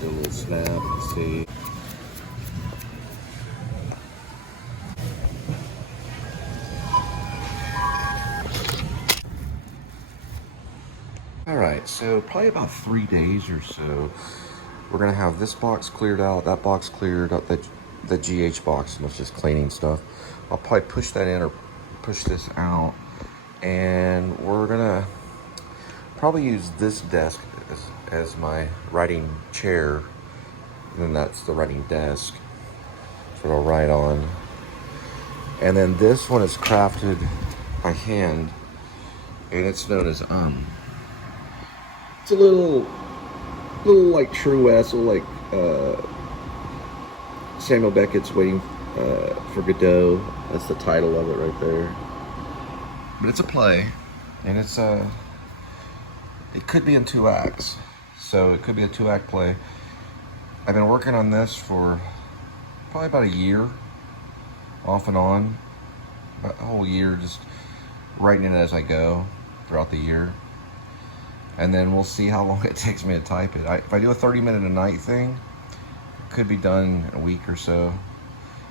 Do a little snap. Let's see. All right, so probably about 3 days or so, we're gonna have this box cleared out, that box cleared up, the GH box, and it's just cleaning stuff. I'll probably push that in or push this out, and we're gonna probably use this desk as my writing chair, and then that's the writing desk that I'll write on. And then this one is crafted by hand, and it's known as it's a little like True West, like Samuel Beckett's Waiting for Godot. That's the title of it right there. But it's a play, and it's it could be in 2 acts, so it could be a 2-act play. I've been working on this for probably about a year, off and on, about a whole year, just writing it as I go throughout the year. And then we'll see how long it takes me to type it. If I do a 30-minute a night thing, it could be done in a week or so,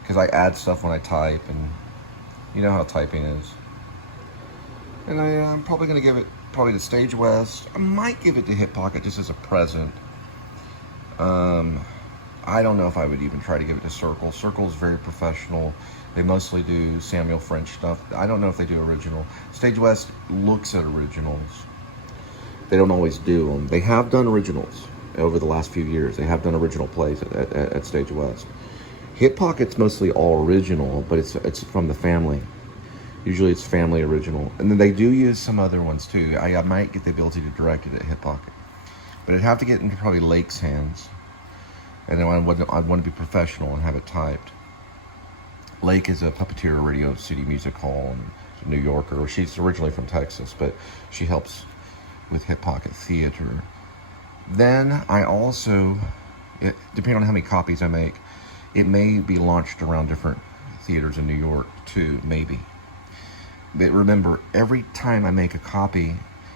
because I add stuff when I type, and you know how typing is. And I'm probably going to give it to Stage West. I might give it to Hip Pocket just as a present. I don't know if I would even try to give it to Circle. Circle's very professional. They mostly do Samuel French stuff. I don't know if they do original. Stage West looks at originals. They don't always do them. They have done originals over the last few years. They have done original plays at Stage West. Hip Pocket's mostly all original, but it's from the family. Usually it's family original. And then they do use some other ones too. I might get the ability to direct it at Hip Pocket. But it'd have to get into probably Lake's hands. And then I'd want to be professional and have it typed. Lake is a puppeteer at Radio City Music Hall in New Yorker. She's originally from Texas, but she helps with Hip Pocket Theater. Then I also, depending on how many copies I make, it may be launched around different theaters in New York too, maybe. But remember, every time I make a copy,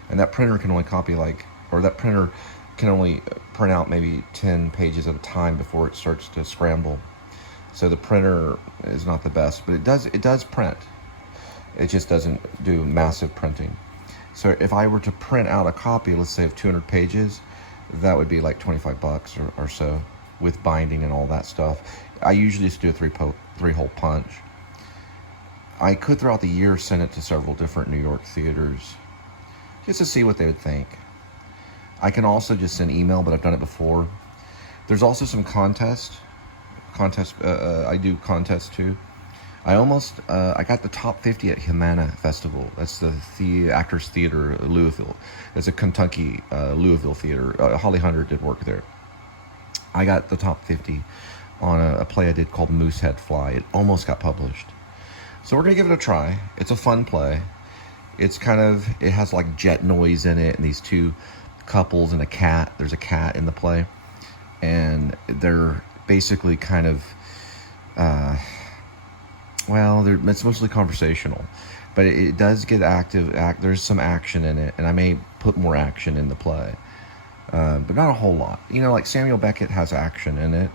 and that printer can only that printer can only print out maybe 10 pages at a time before it starts to scramble. So the printer is not the best, but it does print. It just doesn't do massive printing. So if I were to print out a copy, let's say of 200 pages, that would be like $25 or so with binding and all that stuff. I usually just do a three-hole punch. I could throughout the year send it to several different New York theaters just to see what they would think. I can also just send email, but I've done it before. There's also some contests. I do contests too. I got the top 50 at Humana Festival. That's the Actors Theater, Louisville. It's a Kentucky Louisville theater. Holly Hunter did work there. I got the top 50 on a play I did called Moosehead Fly. It almost got published. So we're gonna give it a try. It's a fun play. It has like jet noise in it, and these 2 couples and a cat. There's a cat in the play, and they're basically kind of it's mostly conversational, but it does get active. There's some action in it, and I may put more action in the play, but not a whole lot. You know, like Samuel Beckett has action in it,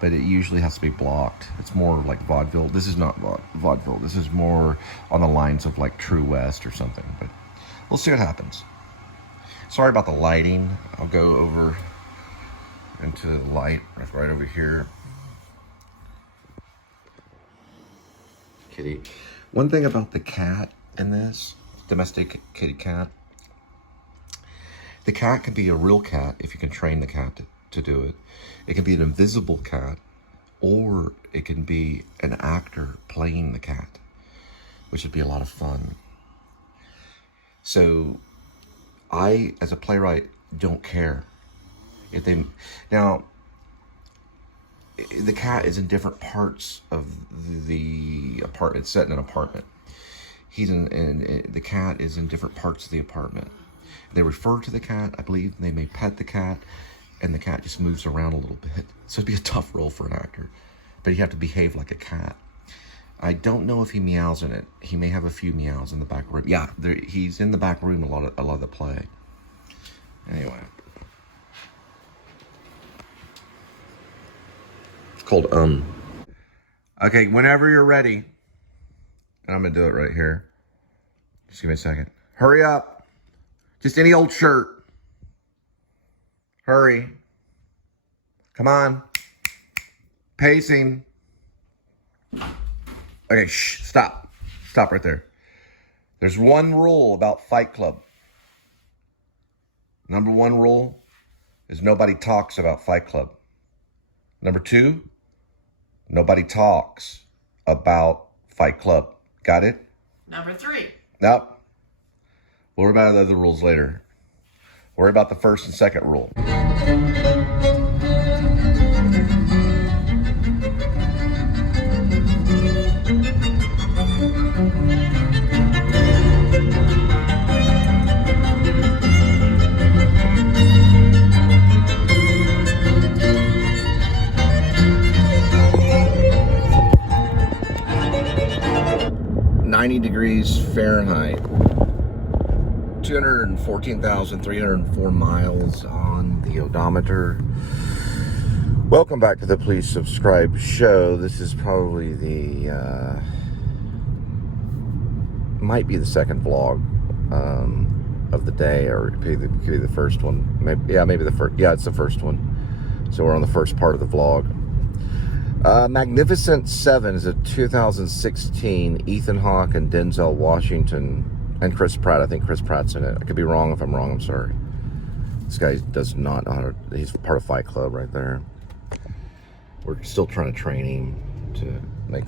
but it usually has to be blocked. It's more like vaudeville. This is not vaudeville. This is more on the lines of like True West or something, but we'll see what happens. Sorry about the lighting. I'll go over into the light right over here. Kitty. One thing about the cat in this, domestic kitty cat, the cat can be a real cat if you can train the cat to do it. It can be an invisible cat, or it can be an actor playing the cat, which would be a lot of fun. So I, as a playwright, don't care if they... Now, the cat is in different parts of the apartment. It's set in an apartment. The cat is in different parts of the apartment. They refer to the cat, I believe. They may pet the cat, and the cat just moves around a little bit. So it'd be a tough role for an actor, but you have to behave like a cat. I don't know if he meows in it. He may have a few meows in the back room. Yeah, he's in the back room a lot of the play. Anyway. called Okay, whenever you're ready, and I'm gonna do it right here. Just give me a second. Hurry up. Just any old shirt. Hurry. Come on. Pacing. Okay, shh, stop. Stop right there. There's one rule about Fight Club. Number one rule is nobody talks about Fight Club. Number two, nobody talks about Fight Club. Got it? Number three. Nope. We'll worry about the other rules later. Worry about the first and second rule. 90 degrees Fahrenheit, 214,304 miles on the odometer. Welcome back to the Please Subscribe show. This is probably the, might be the second vlog of the day, or it could be the first one. Maybe the first. Yeah, it's the first one. So we're on the first part of the vlog. Magnificent Seven is a 2016 Ethan Hawke and Denzel Washington and Chris Pratt. I think Chris Pratt's in it. I could be wrong. If I'm wrong, I'm sorry. This guy does not know how to, he's part of Fight Club right there. We're still trying to train him to make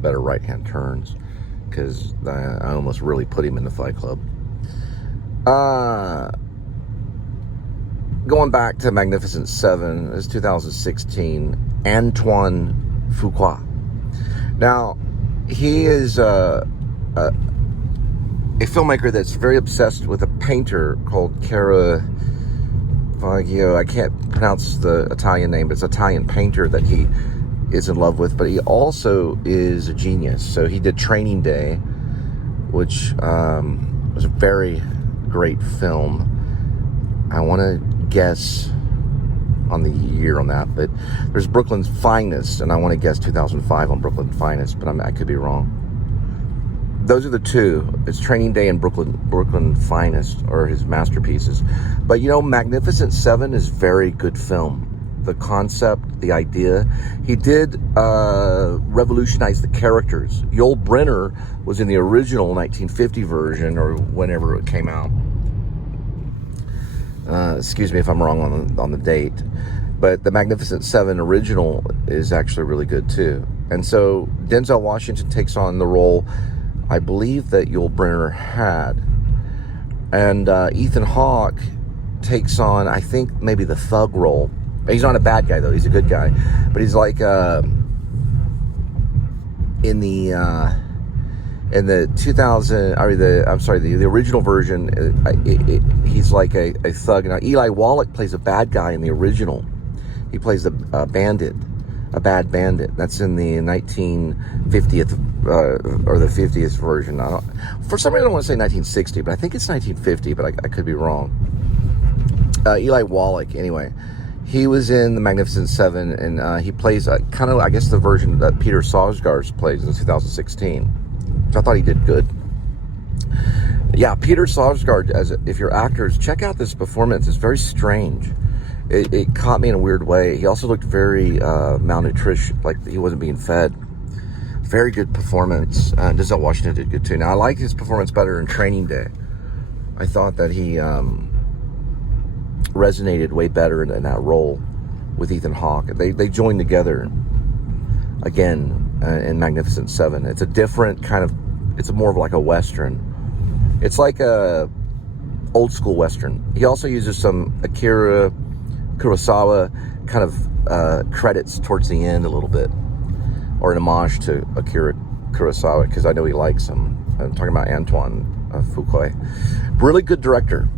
better right-hand turns, because I almost really put him in the Fight Club. Going back to Magnificent Seven, this is 2016, Antoine Fuqua. Now, he is a filmmaker that's very obsessed with a painter called Caravaggio. I can't pronounce the Italian name, but it's an Italian painter that he is in love with, but he also is a genius. So he did Training Day, which was a very great film. I want to guess on the year on that, but there's Brooklyn's Finest, and I want to guess 2005 on Brooklyn's Finest, but I could be wrong. Those are the two. It's Training Day and Brooklyn Finest are his masterpieces. But you know, Magnificent Seven is very good film. The concept, the idea. He did revolutionize the characters. Yul Brynner was in the original 1950 version, or whenever it came out. Excuse me if I'm wrong on the date, but the Magnificent Seven original is actually really good too. And so Denzel Washington takes on the role, I believe, that Yul Brynner had, and Ethan Hawke takes on, I think, maybe the thug role. He's not a bad guy though; he's a good guy, but he's like in the 2000, or the original version, he's like a thug. Now, Eli Wallach plays a bad guy in the original. He plays a bandit, a bad bandit. That's in the 1950th or the 50th version. For some reason, I don't want to say 1960, but I think it's 1950, but I could be wrong. Eli Wallach, anyway. He was in the Magnificent Seven, and he plays kind of, I guess, the version that Peter Sarsgaard plays in 2016. I thought he did good. Yeah, Peter Sarsgaard, if you're actors, check out this performance. It's very strange. It caught me in a weird way. He also looked very malnourished, like he wasn't being fed. Very good performance. Denzel Washington did good too. Now, I like his performance better in Training Day. I thought that he resonated way better in that role with Ethan Hawke. They joined together again in Magnificent Seven. It's a different kind of, it's more of like a Western. It's like a old school Western. He also uses some Akira Kurosawa kind of credits towards the end a little bit, or an homage to Akira Kurosawa, because I know he likes him. I'm talking about Antoine Fuqua. Really good director.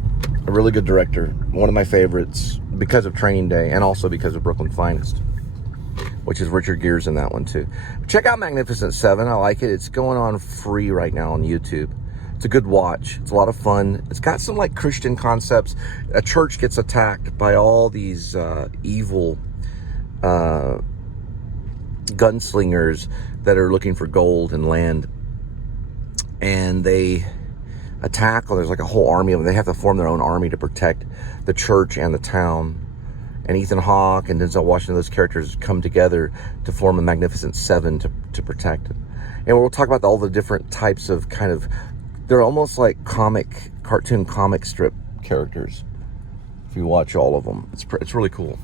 A really good director. One of my favorites because of Training Day, and also because of Brooklyn Finest, which is Richard Gere's in that one too. Check out Magnificent Seven. I like it. It's going on free right now on YouTube. It's a good watch. It's a lot of fun. It's got some like Christian concepts. A church ggets attacked by all these evil gunslingers that are looking for gold and land, and they attack. Or there's like a whole army of them. They have to form their own army to protect the church and the town. And Ethan Hawke and Denzel Washington, those characters come together to form a Magnificent Seven to protect it. And we'll talk about all the different types of kind of, they're almost like cartoon comic strip characters. If you watch all of them, it's really cool.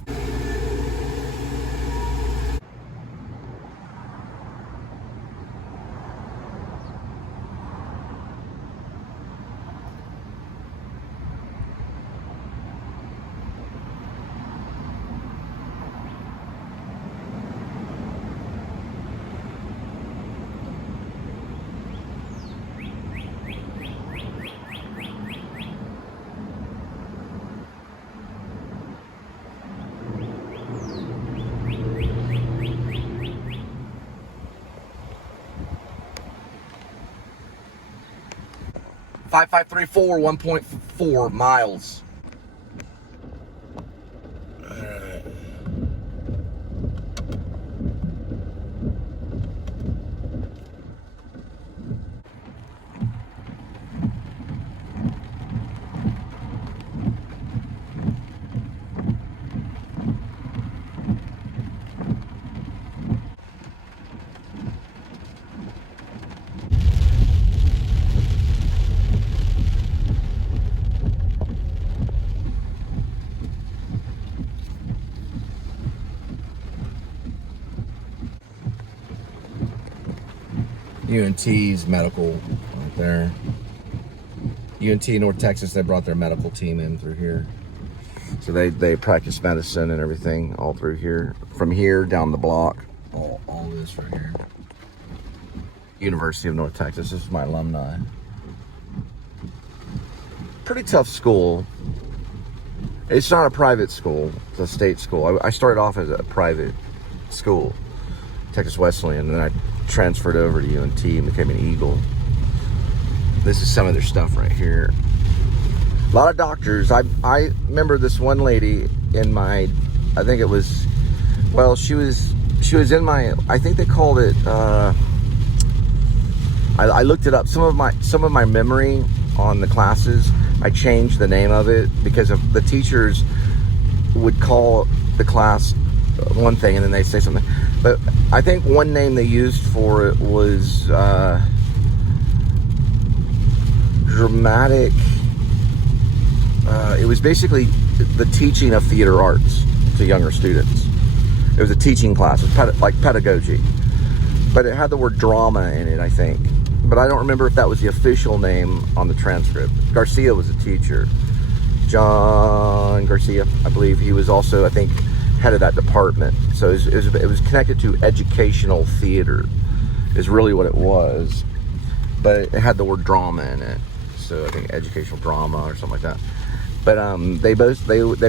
Five 534 1.4 miles. UNT's medical right there. UNT North Texas, they brought their medical team in through here. So they practice medicine and everything all through here. From here down the block. All this right here. University of North Texas. This is my alumni. Pretty tough school. It's not a private school. It's a state school. I started off as a private school. Texas Wesleyan, and then I transferred over to UNT and became an Eagle. This is some of their stuff right here. A lot of doctors. I remember this one lady in my, I think it was, well, she was in my, I think they called it, I looked it up. Some of my memory on the classes, I changed the name of it because of the teachers would call the class one thing and then they say something. But I think one name they used for it was dramatic. It was basically the teaching of theater arts to younger students. It was a teaching class. It was like pedagogy. But it had the word drama in it, I think. But I don't remember if that was the official name on the transcript. Garcia was a teacher. John Garcia, I believe. He was also, I think, head of that department. So it was connected to educational theater is really what it was. But it had the word drama in it. So I think educational drama or something like that. But they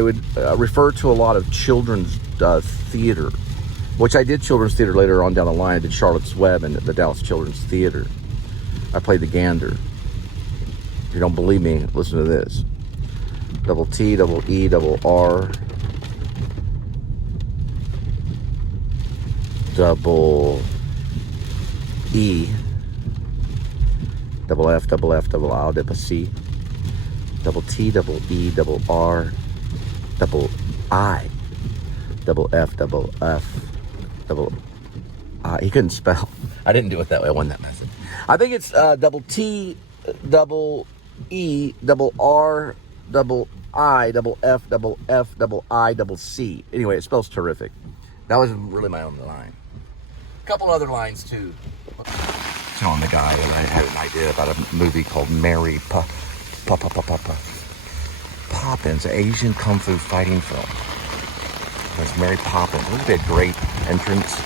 would refer to a lot of children's theater, which I did children's theater later on down the line. I did Charlotte's Web and the Dallas Children's Theater. I played the Gander. If you don't believe me, listen to this. Double T, double E, double R, double E, double F, double A.D.W.C, double T, double E, double R, double I, double F, double I. He couldn't spell. I didn't do it that way. I won that method. I think it's double T, double E, double R, double I, double F, double I, double C. Anyway, it spells terrific. That was really my only line. A couple other lines too. Telling the guy that I had an idea about a movie called Mary Poppins, Asian Kung Fu fighting film. There's Mary Poppins. Would be a great entrance.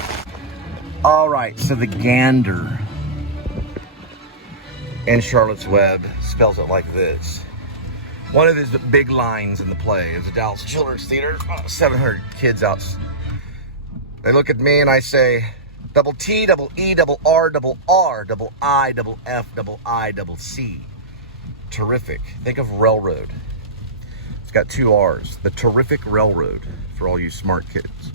All right, so the Gander in Charlotte's Web spells it like this. One of his big lines in the play is the Dallas Children's Theater. 700 kids out. They look at me and I say, double T, double E, double R, double I, double F, double I, double C. Terrific. Think of railroad. It's got two R's. The Terrific Railroad for all you smart kids.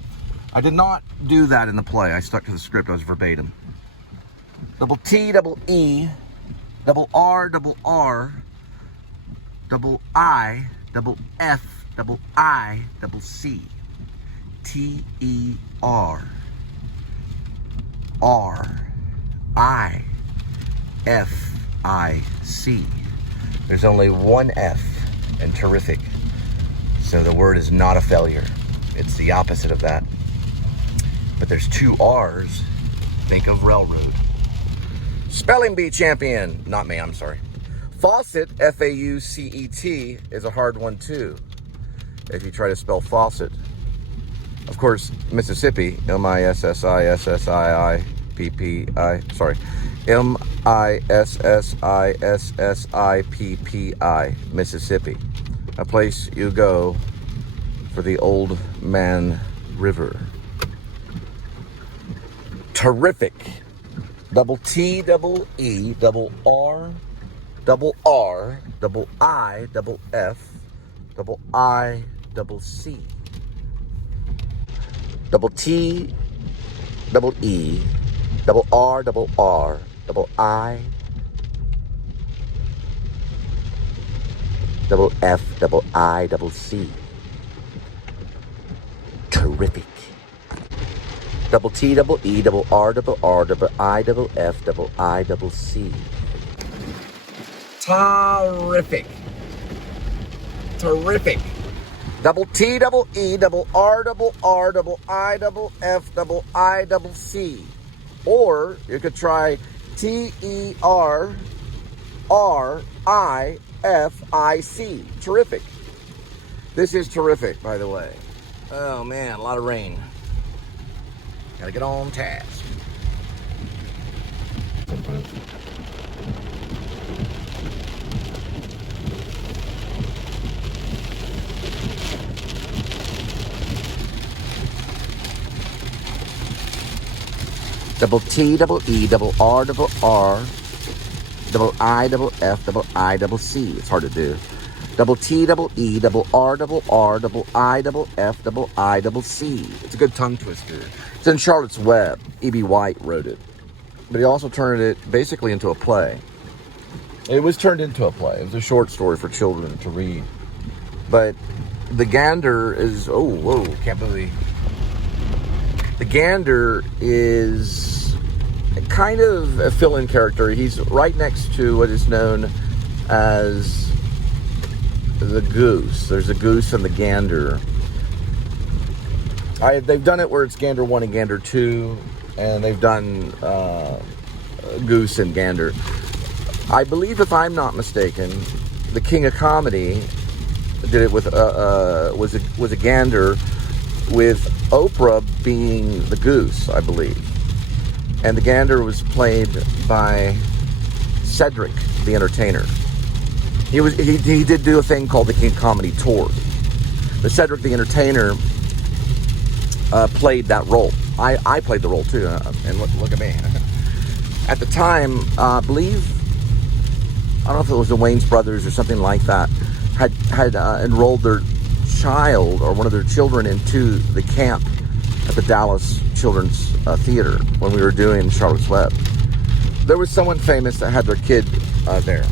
I did not do that in the play. I stuck to the script. I was verbatim. Double T, double E, double R, double R, double I, double F, double I, double C. T-E-R, R-I-F-I-C. There's only one F in terrific. So the word is not a failure. It's the opposite of that. But there's two R's. Think of railroad. Spelling bee champion. Not me, I'm sorry. Faucet, F-A-U-C-E-T, is a hard one too. If you try to spell faucet. Of course, Mississippi, M-I-S-S-I-S-S-I-I-P-P-I, sorry. M-I-S-S-I-S-S-I-P-P-I, Mississippi. A place you go for the Old Man River. Terrific. Double T, double E, double R, double R, double I, double F, double I, double C. Double T, double E, double R, double I, double F, double I, double C. Terrific. Double T, double E, double R, double I, double F, double I, double C. Terrific. Terrific. Double T, double E, double R, double I, double F, double I, double C. Or you could try T-E-R-R-I-F-I-C. Terrific. This is terrific, by the way. Oh man, a lot of rain. Gotta get on task. Double T, double E, double R, double I, double F, double I, double C. It's hard to do. Double T, double E, double R, double I, double F, double I, double C. It's a good tongue twister. It's in Charlotte's Web. E.B. White wrote it. But he also turned it basically into a play. It was turned into a play. It was a short story for children to read. But the Gander is... Oh, whoa, can't believe... The Gander is kind of a fill-in character. He's right next to what is known as the goose. There's a goose and the gander. They've done it where it's Gander 1 and Gander 2, and they've done goose and gander. I believe, if I'm not mistaken, the King of Comedy did it with was a gander, with Oprah being the goose, I believe. And the gander was played by Cedric the Entertainer. He did do a thing called the King of Comedy Tour. But Cedric the Entertainer played that role. I played the role too, and look at me. At the time, I believe, I don't know if it was the Wayans brothers or something like that, had enrolled their child or one of their children into the camp at the Dallas Children's Theater when we were doing Charlotte's Web. There was someone famous that had their kid there.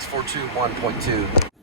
6421.2.